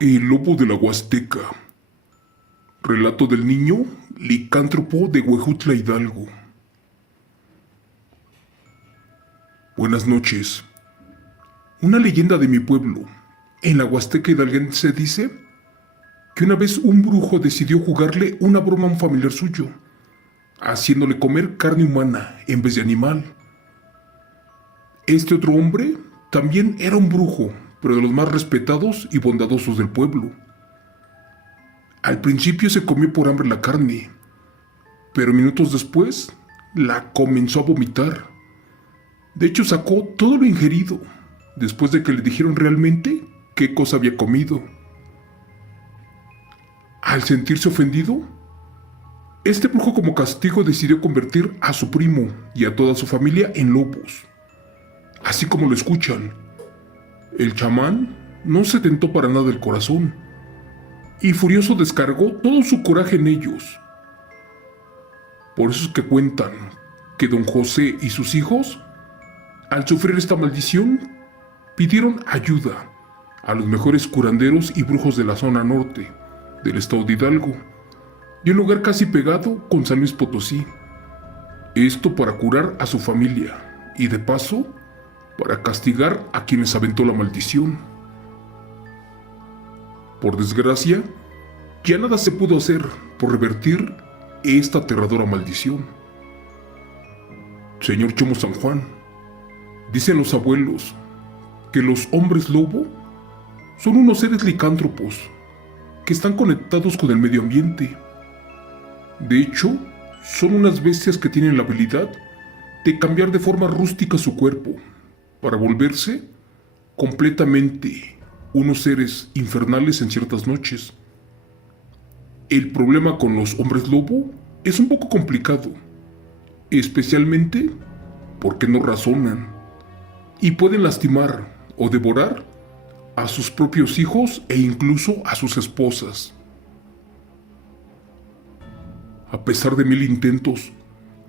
El lobo de la Huasteca. Relato del niño licántropo de Huejutla Hidalgo. Buenas noches. Una leyenda de mi pueblo, en la Huasteca hidalguense, dice que una vez un brujo decidió jugarle una broma a un familiar suyo, haciéndole comer carne humana en vez de animal. Este otro hombre también era un brujo, pero de los más respetados y bondadosos del pueblo. Al principio se comió por hambre la carne, pero minutos después la comenzó a vomitar. De hecho, sacó todo lo ingerido, después de que le dijeron realmente qué cosa había comido. Al sentirse ofendido, este brujo como castigo decidió convertir a su primo y a toda su familia en lobos. Así como lo escuchan, el chamán no se tentó para nada el corazón y furioso descargó todo su coraje en ellos. Por eso es que cuentan que don José y sus hijos, al sufrir esta maldición, pidieron ayuda a los mejores curanderos y brujos de la zona norte del estado de Hidalgo y un lugar casi pegado con San Luis Potosí. Esto para curar a su familia y de paso para castigar a quienes aventó la maldición. Por desgracia, ya nada se pudo hacer por revertir esta aterradora maldición. Señor Chomo San Juan, dicen los abuelos que los hombres lobo son unos seres licántropos que están conectados con el medio ambiente. De hecho, son unas bestias que tienen la habilidad de cambiar de forma rústica su cuerpo para volverse completamente unos seres infernales en ciertas noches. El problema con los hombres lobo es un poco complicado, especialmente porque no razonan y pueden lastimar o devorar a sus propios hijos e incluso a sus esposas. A pesar de 1000 intentos,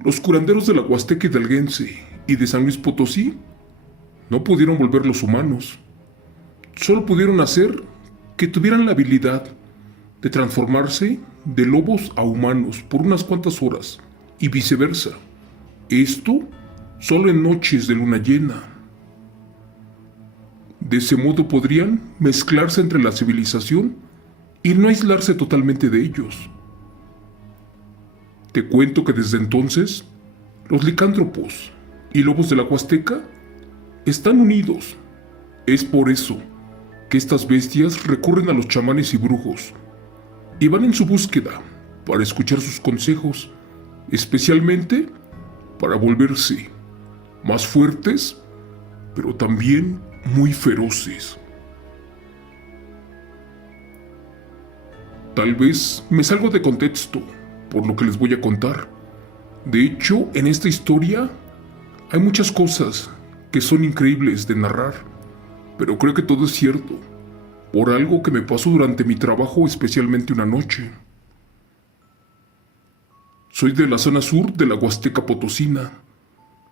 los curanderos de la Huasteca hidalguense y de San Luis Potosí no pudieron volverlos humanos. Solo pudieron hacer que tuvieran la habilidad de transformarse de lobos a humanos por unas cuantas horas y viceversa. Esto solo en noches de luna llena. De ese modo podrían mezclarse entre la civilización y no aislarse totalmente de ellos. Te cuento que desde entonces, los licántropos y lobos de la Huasteca están unidos. Es por eso que estas bestias recurren a los chamanes y brujos y van en su búsqueda para escuchar sus consejos, especialmente para volverse más fuertes, pero también muy feroces. Tal vez me salgo de contexto por lo que les voy a contar. De hecho, en esta historia hay muchas cosas que son increíbles de narrar, pero creo que todo es cierto, por algo que me pasó durante mi trabajo, especialmente una noche. Soy de la zona sur de la Huasteca Potosina,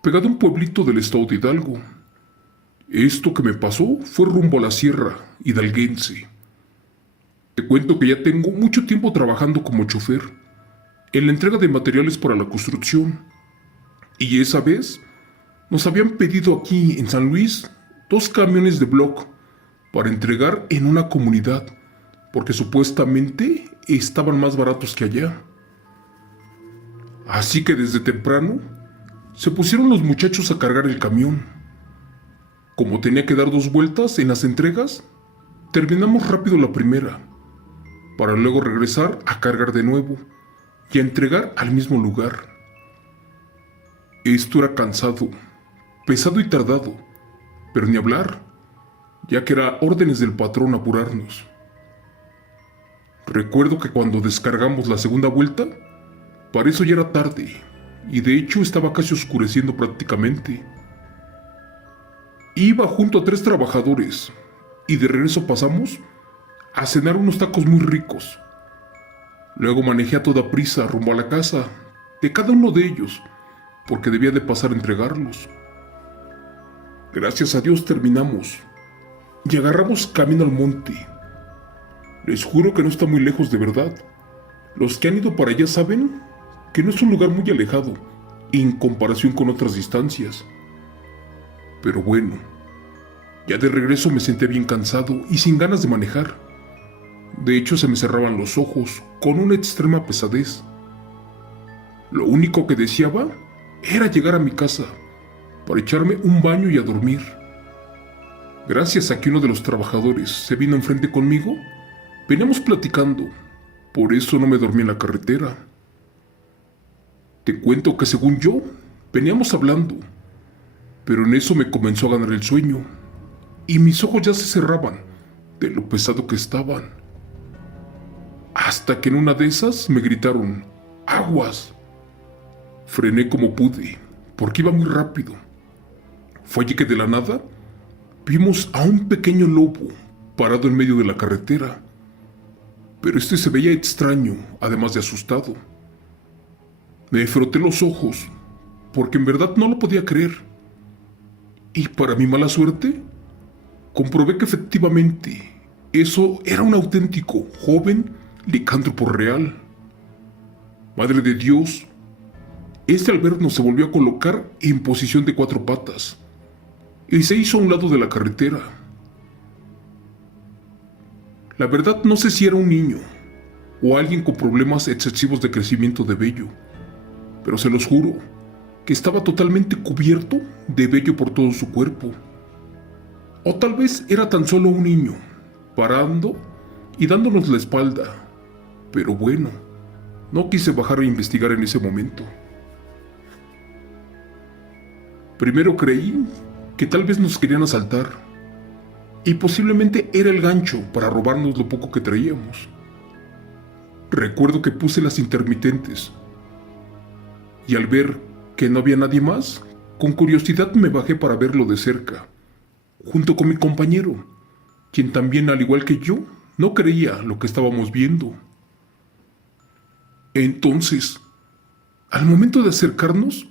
pegado a un pueblito del estado de Hidalgo. Esto que me pasó fue rumbo a la sierra hidalguense. Te cuento que ya tengo mucho tiempo trabajando como chofer en la entrega de materiales para la construcción, y esa vez nos habían pedido aquí en San Luis 2 camiones de bloc para entregar en una comunidad, porque supuestamente estaban más baratos que allá. Así que desde temprano se pusieron los muchachos a cargar el camión. Como tenía que dar 2 vueltas en las entregas, terminamos rápido la primera, para luego regresar a cargar de nuevo y a entregar al mismo lugar. Esto era cansado, pesado y tardado, pero ni hablar, ya que era órdenes del patrón apurarnos. Recuerdo que cuando descargamos la segunda vuelta, para eso ya era tarde, y de hecho estaba casi oscureciendo prácticamente. Iba junto a 3 trabajadores, y de regreso pasamos a cenar unos tacos muy ricos. Luego manejé a toda prisa rumbo a la casa de cada uno de ellos, porque debía de pasar a entregarlos. Gracias a Dios terminamos y agarramos camino al monte, Les juro que no está muy lejos de verdad. Los que han ido para allá saben que no es un lugar muy alejado en comparación con otras distancias. Pero bueno, ya de regreso me senté bien cansado y sin ganas de manejar. De hecho, se me cerraban los ojos con una extrema pesadez. Lo único que deseaba era llegar a mi casa para echarme un baño y a dormir. Gracias a que uno de los trabajadores se vino enfrente conmigo, veníamos platicando, por eso no me dormí en la carretera. Te cuento que según yo, veníamos hablando, pero en eso me comenzó a ganar el sueño y mis ojos ya se cerraban de lo pesado que estaban. Hasta que en una de esas me gritaron, ¡aguas! Frené como pude, porque iba muy rápido. Fue allí que de la nada vimos a un pequeño lobo parado en medio de la carretera. Pero este se veía extraño, además de asustado. Me froté los ojos, porque en verdad no lo podía creer. Y para mi mala suerte, comprobé que efectivamente eso era un auténtico joven licántropo real. Madre de Dios, este al vernos se volvió a colocar en posición de 4 patas y se hizo a un lado de la carretera. La verdad no sé si era un niño o alguien con problemas excesivos de crecimiento de vello, pero se los juro que estaba totalmente cubierto de vello por todo su cuerpo. O tal vez era tan solo un niño, parando y dándonos la espalda. Pero bueno, no quise bajar a investigar en ese momento. Primero creí que tal vez nos querían asaltar, y posiblemente era el gancho para robarnos lo poco que traíamos. Recuerdo que puse las intermitentes, y al ver que no había nadie más, con curiosidad me bajé para verlo de cerca, junto con mi compañero, quien también, al igual que yo, no creía lo que estábamos viendo. Entonces, al momento de acercarnos,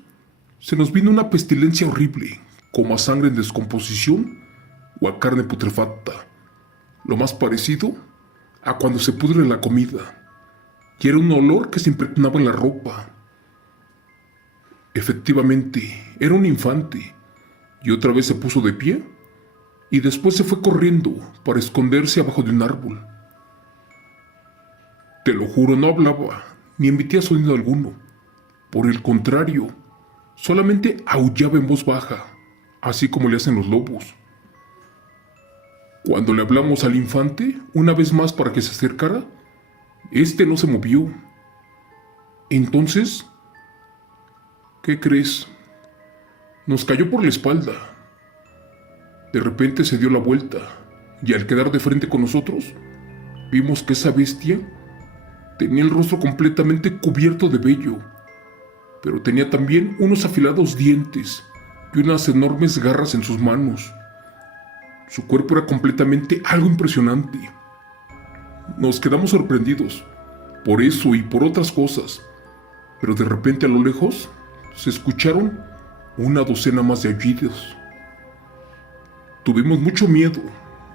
se nos vino una pestilencia horrible, como a sangre en descomposición o a carne putrefacta, lo más parecido a cuando se pudre la comida, y era un olor que se impregnaba en la ropa. Efectivamente, era un infante, y otra vez se puso de pie, y después se fue corriendo para esconderse abajo de un árbol. Te lo juro, no hablaba, ni emitía sonido alguno. Por el contrario, solamente aullaba en voz baja, así como le hacen los lobos. Cuando le hablamos al infante, una vez más para que se acercara, este no se movió. Entonces, ¿qué crees? Nos cayó por la espalda. De repente se dio la vuelta, y al quedar de frente con nosotros, vimos que esa bestia tenía el rostro completamente cubierto de vello, pero tenía también unos afilados dientes y unas enormes garras en sus manos. Su cuerpo era completamente algo impresionante. Nos quedamos sorprendidos, por eso y por otras cosas, pero de repente a lo lejos se escucharon una docena más de aullidos. Tuvimos mucho miedo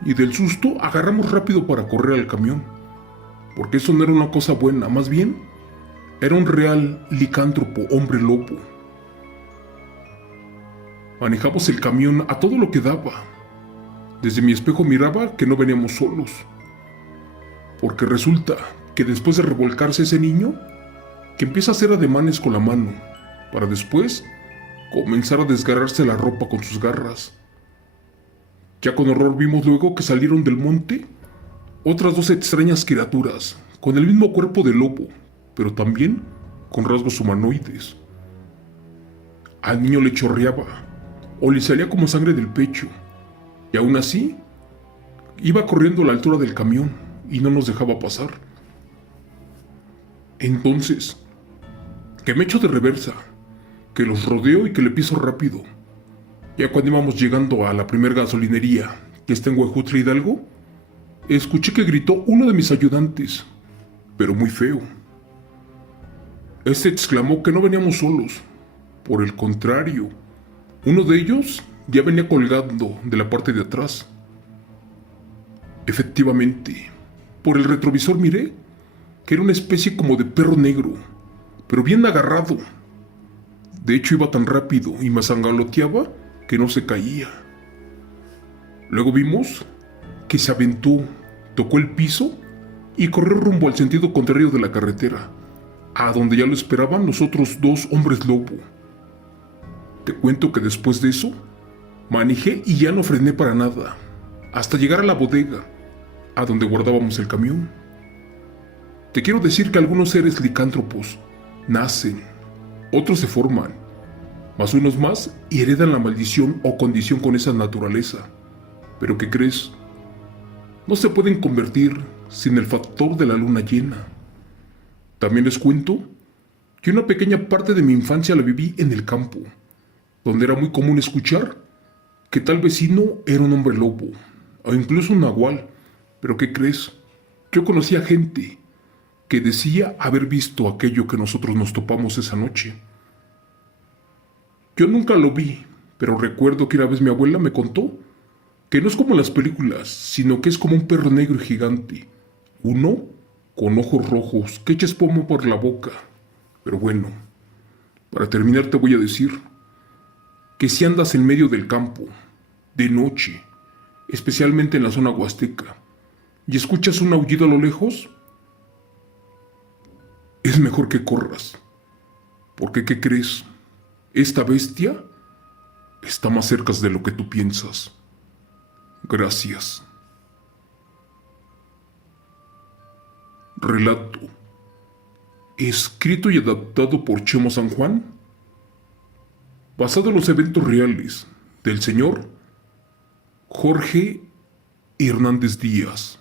y del susto agarramos rápido para correr al camión, porque eso no era una cosa buena, más bien era un real licántropo hombre lobo. Manejamos el camión a todo lo que daba. Desde mi espejo miraba que no veníamos solos, porque resulta que después de revolcarse ese niño, que empieza a hacer ademanes con la mano, para después comenzar a desgarrarse la ropa con sus garras. Ya con horror vimos luego que salieron del monte otras 2 extrañas criaturas, con el mismo cuerpo de lobo, pero también con rasgos humanoides. Al niño le chorreaba, o le salía como sangre del pecho, y aún así, iba corriendo a la altura del camión y no nos dejaba pasar. Entonces, que me echo de reversa, que los rodeo y que le piso rápido. Ya cuando íbamos llegando a la primer gasolinería, que está en Huejutla, Hidalgo, escuché que gritó uno de mis ayudantes, pero muy feo. Este exclamó que no veníamos solos. Por el contrario, uno de ellos ya venía colgando de la parte de atrás. Efectivamente, Por el retrovisor miré que era una especie como de perro negro, pero bien agarrado. De hecho iba tan rápido y me zangaloteaba que no se caía. Luego vimos que se aventó, tocó el piso y corrió rumbo al sentido contrario de la carretera, a donde ya lo esperaban los otros dos hombres lobo. Te cuento que después de eso, manejé y ya no frené para nada, hasta llegar a la bodega, a donde guardábamos el camión. Te quiero decir que algunos seres licántropos nacen, otros se forman, mas unos más y heredan la maldición o condición con esa naturaleza. Pero ¿qué crees? No se pueden convertir sin el factor de la luna llena. También les cuento que una pequeña parte de mi infancia la viví en el campo, donde era muy común escuchar que tal vecino era un hombre lobo, o incluso un nahual. Pero ¿qué crees? Yo conocía gente que decía haber visto aquello que nosotros nos topamos esa noche. Yo nunca lo vi, pero recuerdo que una vez mi abuela me contó que no es como en las películas, sino que es como un perro negro y gigante, uno con ojos rojos que echa espuma por la boca. Pero bueno, para terminar te voy a decir que si andas en medio del campo, de noche, especialmente en la zona huasteca, y escuchas un aullido a lo lejos, es mejor que corras, porque ¿qué crees? Esta bestia está más cerca de lo que tú piensas. Gracias. Relato. Escrito y adaptado por Chemo San Juan, basado en los eventos reales del señor Jorge Hernández Díaz.